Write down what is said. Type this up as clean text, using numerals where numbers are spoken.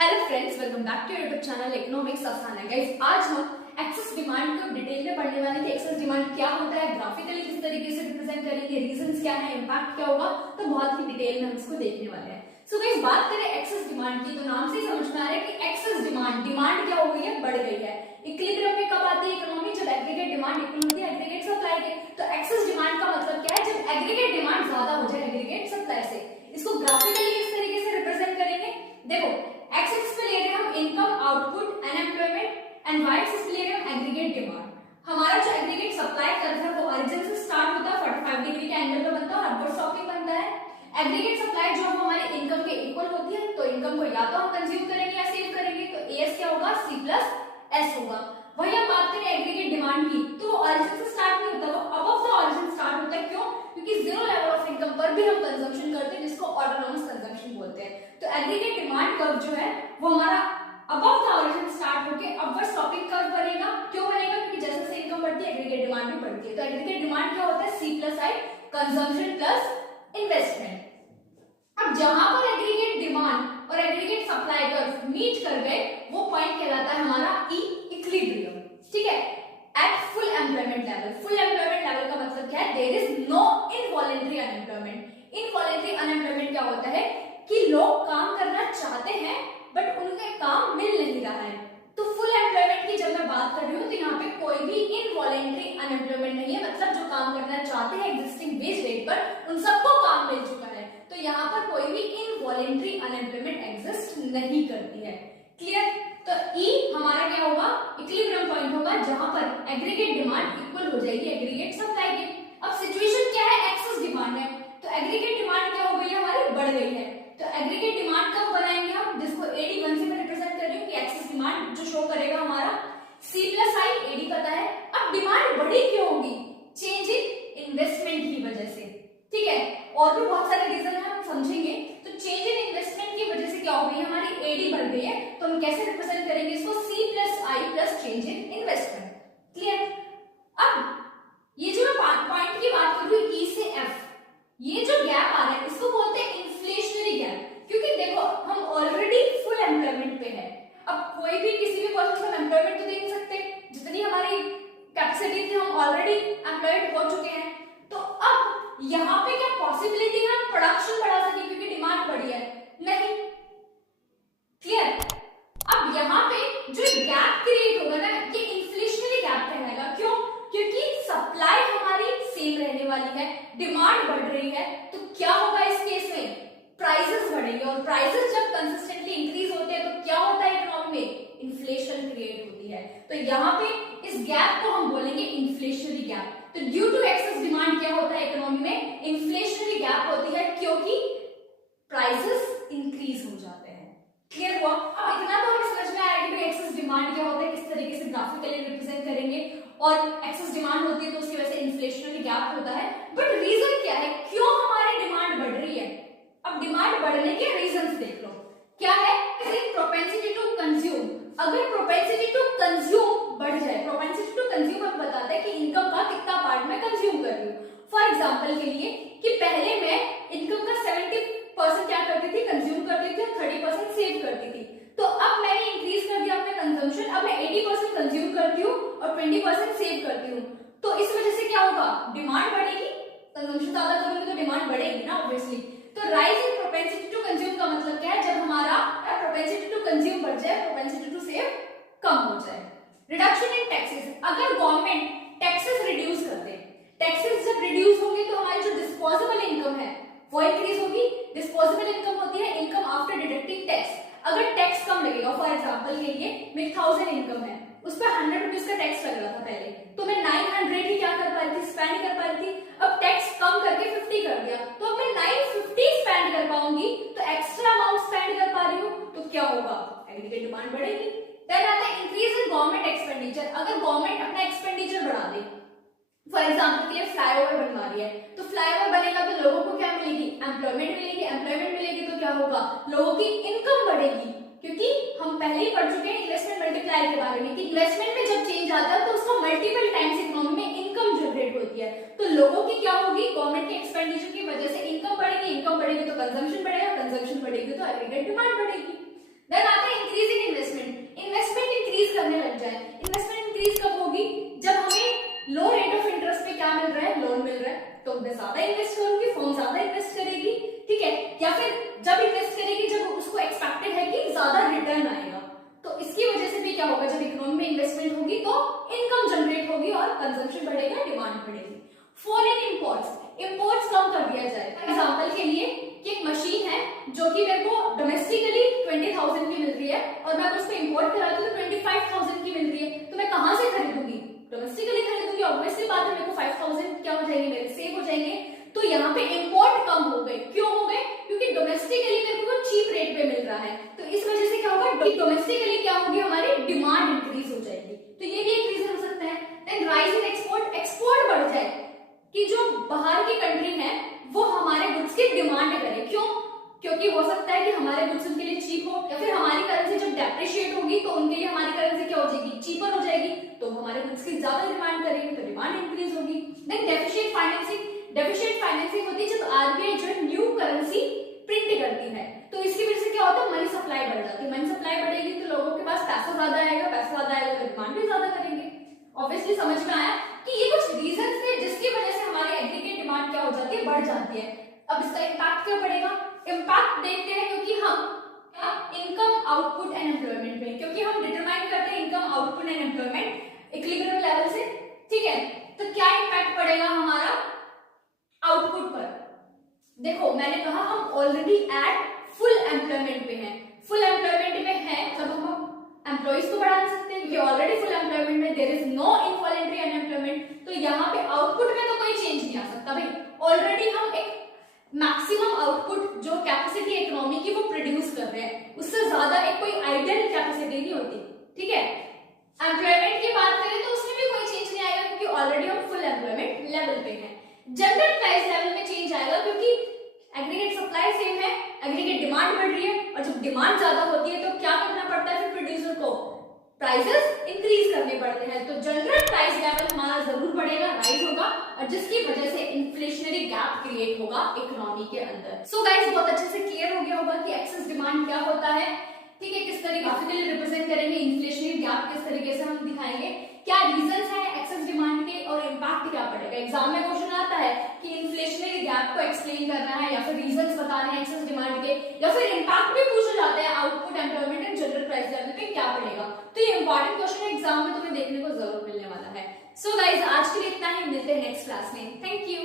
Hello friends, welcome back to YouTube channel economics आसान है। Guys, आज हम एक्सेस डिमांड को डिटेल में पढ़ने वाले थे। एक्सेस डिमांड क्या होता है, ग्राफिकली किस तरीके से रिप्रेजेंट करेंगे, रीजंस क्या है, इंपैक्ट क्या होगा, तो बहुत ही डिटेल में हम इसको देखने वाले हैं। सो गाइस, बात करें एक्सेस डिमांड की तो नाम से ही समझ में आ रहा है कि एक्सेस डिमांड क्या हो गई है, बढ़ गई है। इक्विलिब्रियम में कब आती है इकोनॉमी, जब एग्रीगेट डिमांड इक्वल होती है एग्रीगेट सप्लाई के। तो एक्सेस डिमांड का मतलब क्या है, जब एग्रीगेट डिमांड ज्यादा हो जाए एग्रीगेट सप्लाई से। इसको ग्राफिकली किस तरीके से रिप्रेजेंट करेंगे, देखो एक्स एक्सिस पे ले रहे हैं हम income, output, unemployment and Y axis पे ले रहे हैं एग्रीगेट डिमांड। हमारा जो एग्रीगेट सप्लाई कर्व है वो ओरिजिन से स्टार्ट होता है, 45 डिग्री के एंगल पे बनता है और अपवर्ड स्लोपिंग बनता है। एग्रीगेट सप्लाई जो हमारे इनकम के इक्वल होती है, तो इनकम को या तो हम कंज्यूम करेंगे या सेव करेंगे, तो एएस क्या होगा, सी प्लस एस होगा। वही हम बात करें एग्रीगेट डिमांड की तो ओरिजिन से स्टार्ट नहीं होता, वो अबव द ओरिजिन स्टार्ट होता है। क्यों? क्योंकि जीरो लेवल ऑफ इनकम पर भी हम कंजम्पशन करते हैं, जिसको ऑटोनोमस कंजम्पशन बोलते हैं। तो एग्रीगेट डिमांड कर्व जो है वो हमारा अबव द ओरिजिन स्टार्ट होके अपवर्ड स्लोपिंग कर्व बनेगा। क्यों बनेगा? क्योंकि जैसे जैसे इनकम बढ़ती है एग्रीगेट डिमांड भी बढ़ती है। तो एग्रीगेट डिमांड क्या होता है, सी प्लस आई, कंजम्पशन प्लस इन्वेस्टमेंट। अब जहां पर एग्रीगेट डिमांड और एग्रीगेट सप्लाई कर्व मीट कर गए वो पॉइंट कहलाता है हमारा इक्विलिब्रियम। ठीक है, at full employment level. Full employment level का मतलब क्या है, there is no involuntary unemployment. Involuntary unemployment क्या होता है कि लोग काम करना चाहते हैं बट उन्हें काम मिल नहीं रहा है। तो फुल एम्प्लॉयमेंट की जब मैं बात कर रही हूँ तो यहाँ पे कोई भी इनवॉलंटरी अनएम्प्लॉयमेंट नहीं है, मतलब जो काम करना चाहते हैं एग्जिस्टिंग वेज रेट पर उन सबको काम मिल चुका है। तो यहाँ पर कोई भी इनवॉलंटरी अनएम्प्लॉयमेंट एग्जिस्ट नहीं करती है। क्लियर? तो ई हमारा क्या होगा, इक्विलिब्रियम पॉइंट होगा जहां पर एग्रीगेट डिमांड इक्वल हो जाएगी एग्रीगेट सप्लाई के। अब सिचुएशन क्या है, एक्सेस डिमांड है, तो एग्रीगेट डिमांड क्या हो गई है, हमारी बढ़ गई है। तो एग्रीगेट डिमांड कब बनाएंगे हम, जिसको एडी 1 से मैं रिप्रेजेंट कर रही हूँ कि एक्सेस डिमांड जो शो करेगा हमारा सी प्लस आई, एडी पता है। अब डिमांड बढ़ी क्यों होगी, चेंज इन इन्वेस्टमेंट की वजह से। ठीक है, और भी बहुत सारे रीजन है, हम समझेंगे। तो चेंज इन इन्वेस्टमेंट की वजह से क्या हो गई, हमारी एडी बढ़ गई है। तो हम कैसे रिप्रेजेंट करेंगे इसको, C plus I plus change in investment. Clear? अब ये जो मैं पॉइंट की बात कर रही हूँ, ई से एफ, ये जो गैप आ रहा है इसको बोलते हैं इन्फ्लेशनरी गैप। क्योंकि देखो हम ऑलरेडी फुल एम्प्लॉयमेंट पे है। अब कोई भी किसी भी पर्सन को एम्प्लॉयमेंट तो दे नहीं सकते, जितनी हमारी कैपेसिटी थी हम ऑलरेडी एम्प्लॉयड हो चुके हैं। तो अब यहाँ पे क्या पॉसिबिलिटी है हम प्रोडक्शन बढ़ा सके क्योंकि डिमांड बढ़ी है? नहीं। क्लियर? अब यहाँ पे जो गैप क्रिएट होगा ना, ये इन्फ्लेशनरी गैप कहलाएगा। क्यों? क्योंकि सप्लाई हमारी सेम रहने वाली है, डिमांड बढ़ रही है, तो क्या होगा इस केस में, प्राइसेस बढ़ेंगे। और प्राइसेस जब कंसिस्टेंटली इंक्रीज होते हैं तो क्या होता है इकोनॉमी में, इन्फ्लेशन क्रिएट होती है। तो यहाँ पे इस गैप को हम बोलेंगे इन्फ्लेशनरी गैप। तो ड्यू टू एक्सेस डिमांड क्या होता है इकोनॉमी में, इन्फ्लेशनरी गैप होती है, क्योंकि प्राइसेस इंक्रीज हो जाते हैं। क्लियर हुआ? अब इतना तो हमें समझ में आया कि एक्सेस डिमांड क्या होता है, किस तरीके से ग्राफिकली रिप्रेजेंट करेंगे, और एक्सेस डिमांड होती है तो उसकी वजह से इन्फ्लेशनरी गैप होता है। बट रीजन क्या है, क्यों हमारी डिमांड बढ़ रही है? अब डिमांड बढ़ने के रीजंस देख लो। क्या है, प्रोपेंसिटी टू कंज्यूम। अगर प्रोपेंसिटी टू कंज्यूम बढ़ जाए, प्रोपेंसिटी टू कंज्यूम हमें बताता है कि इनकम का कितना पार्ट मैं कंज्यूम कर रही हूँ। फॉर एग्जांपल के लिए कि पहले मैं इनकम का 70% क्या करती थी, कंज्यूम करती थी, और 30% सेव करती थी। तो अब मैंने इंक्रीज कर दिया अपना कंजम्पशन, अब मैं 80% कंज्यूम करती हूँ और 20% सेव करती हूँ। तो इस वजह से क्या होगा, डिमांड बढ़ेगी। कंजम्पशन ज्यादा करूंगी तो डिमांड बढ़ेगी ना ऑब्वियसली। तो rise in propensity to consume का मतलब क्या है, जब हमारा प्रोपेंसिटी टू कंज्यूम बढ़ जाए, प्रोपेंसिटी टू सेव कम हो जाए। रिडक्शन इन टैक्सेस, अगर गवर्नमेंट टैक्सेस रिड्यूस कर दे, टैक्सेस जब रिड्यूस होंगे तो हमारी जो डिस्पोजेबल इनकम है वो इंक्रीज होगी। डिस्पोजेबल इनकम होती है इनकम आफ्टर डिडक्टिंग टैक्स। अगर टैक्स कम लगेगा, फॉर एग्जांपल के लिए मेरी 1000 इनकम है, उस पर 100 रुपीज का टैक्स लग रहा था पहले, तो मैं 900 ही क्या कर पा रही थी, स्पेंड कर पा रही थी। अब टैक्स कम करके 50 कर दिया, तो अब मैं 950 स्पेंड कर पाऊंगी, तो एक्स्ट्रा अमाउंट स्पेंड कर पा रही हूँ, तो क्या होगा, एग्रीगेट डिमांड बढ़ेगी। देन आता है इंक्रीज इन गवर्नमेंट एक्सपेंडिचर। अगर गवर्नमेंट अपना एक्सपेंडिचर बढ़ा दे, फॉर एग्जाम्पल के लिए फ्लाईओवर बनवा रही है, तो फ्लाईओवर बनेगा तो लोगों को क्या मिलेगी, एम्प्लॉयमेंट मिलेगी। एम्प्लॉयमेंट मिलेगी तो क्या होगा, लोगों की इनकम बढ़ेगी। क्योंकि हम पहले ही पढ़ चुके हैं इन्वेस्टमेंट मल्टीप्लाई के बारे में कि इन्वेस्टमेंट में जब चेंज आता है तो उसका मल्टीपल टाइम्स इकोनॉमी में इनकम जनरेट होती है। तो लोगों की क्या होगी, गवर्नमेंट के एक्सपेंडिचर की वजह से इनकम बढ़ेगी, इनकम बढ़ेगी तो कंजम्पशन बढ़ेगा, कंजम्पशन बढ़ेगी तो एग्रीगेट डिमांड बढ़ेगी। देन आते हैं तो मैं ज्यादा इन्वेस्ट करूंगी, फर्म ज्यादा इन्वेस्ट करेगी, ठीक है, या फिर जब इन्वेस्ट करेगी जब उसको एक्सपेक्टेड है कि ज्यादा रिटर्न आएगा। तो इसकी वजह से भी क्या होगा, जब इकोनॉमी में इन्वेस्टमेंट होगी तो इनकम जनरेट होगी और कंजम्पशन बढ़ेगा, डिमांड बढ़ेगी। फॉरेन इंपोर्ट्स कम कर दिया जाए। एग्जांपल के लिए कि एक मशीन है जो कि मेरे को डोमेस्टिकली 20,000 की मिल रही है और मैं उसको इंपोर्ट कराती हूँ तो 25,000 की मिल रही है, तो मैं कहां से खरीदूंगी? डोमेस्टिकली खरीदूंगी। ऑब्वियसली बात है, मेरे को 5,000 क्या हो जाएंगे, मेरे सेव हो जाएंगे। तो यहाँ पे इंपोर्ट कम हो गए। क्यों हो गए? क्योंकि डोमेस्टिकली मेरे को चीप रेट पे मिल रहा है। तो इस वजह से क्या होगा, डोमेस्टिकली क्या होगी, हमारी डिमांड इंक्रीज हो जाएगी। तो ये भी एक रीजन हो सकता है। देन राइज इन एक्सपोर्ट बढ़ जाए कि जो बाहर की कंट्री है वो हमारे गुड्स की डिमांड करे। क्यों? क्योंकि हो सकता है कि हमारे गुड्स उनके लिए चीप हो, या फिर हमारी करेंसी जब डेप्रिशिएट होगी तो उनके लिए हमारी करेंसी क्या हो जाएगी, चीपर हो जाएगी, तो हमारे गुड्स की ज्यादा डिमांड करेंगे, तो डिमांड इंक्रीज होगी। देन डेफिशिएंट फाइनेंसिंग होती है जब आरबीआई जो है न्यू करेंसी प्रिंट करती है, तो इसकी वजह से क्या होता है, मनी सप्लाई बढ़ जाती है। मनी सप्लाई बढ़ेगी तो लोगों के पास पैसा ज्यादा आएगा तो डिमांड भी ज्यादा करेंगे। ऑब्वियसली समझ में आया कि ये कुछ रीजन थे जिसकी वजह से हमारी एग्रीगेट डिमांड क्या हो जाती है, बढ़ जाती है। अब इसका इम्पैक्ट क्या पड़ेगा? इम्पैक्ट देखते हैं, क्योंकि हम इनकम आउटपुट एंड एम्प्लॉयमेंट में, क्योंकि हम डिटरमाइन करते हैं income output and employment equilibrium level से, ठीक है। तो क्या इम्पैक्ट पड़ेगा हमारा आउटपुट पर? देखो मैंने कहा हम ऑलरेडी एट फुल एम्प्लॉयमेंट पे हैं। फुल एम्प्लॉयमेंट में है तब हम एम्प्लॉइज को बढ़ा सकते हैं, क्योंकि ऑलरेडी फुल एम्प्लॉयमेंट में there is no involuntary unemployment. तो यहाँ पे आउटपुट में तो कोई चेंज नहीं आ सकता भाई। ऑलरेडी हम एक मैक्सिमम आउटपुट जो कैपेसिटी इकोनॉमी की वो प्रोड्यूस कर रहे हैं, उससे ज्यादा एक कोई आइडियल कैपेसिटी नहीं होती, ठीक है। एम्प्लॉयमेंट की बात करें तो उसमें भी कोई चेंज नहीं आएगा, क्योंकि ऑलरेडी हम फुल एम्प्लॉयमेंट लेवल पे हैं। जनरल प्राइस लेवल में चेंज आएगा, क्योंकि एग्रीगेट सप्लाई सेम है, एग्रीगेट डिमांड बढ़ रही है, और जब डिमांड ज्यादा होती है तो क्या करना पड़ता है फिर प्रोड्यूसर को, प्राइसेस इंक्रीज करने पड़ते हैं। तो जनरल प्राइस लेवल हमारा जरूर बढ़ेगा, राइज होगा, और जिसकी वजह से इन्फ्लेशनरी गैप क्रिएट होगा इकोनॉमी के अंदर। सो गाइस बहुत अच्छे से क्लियर हो गया होगा कि एक्सेस डिमांड क्या होता है, ठीक है, किस तरीके ग्राफिकली रिप्रेजेंट करेंगे, इन्फ्लेशनरी गैप किस तरीके से हम दिखाएंगे, क्या रीजंस है एक्सेस डिमांड के, और इम्पैक्ट क्या पड़ेगा। एग्जाम में क्वेश्चन आता है कि इन्फ्लेशनरी गैप को एक्सप्लेन करना है, या फिर रीजंस बताने हैं एक्सेस डिमांड के, या फिर इम्पैक्ट भी पूछा जाता है output employment and general price level पे क्या पड़ेगा। तो ये इंपॉर्टेंट क्वेश्चन है, एग्जाम में तुम्हें देखने को जरूर मिलने वाला है। सो गाइस आज के लिए इतना ही, मिलते हैं नेक्स्ट क्लास में। Thank you.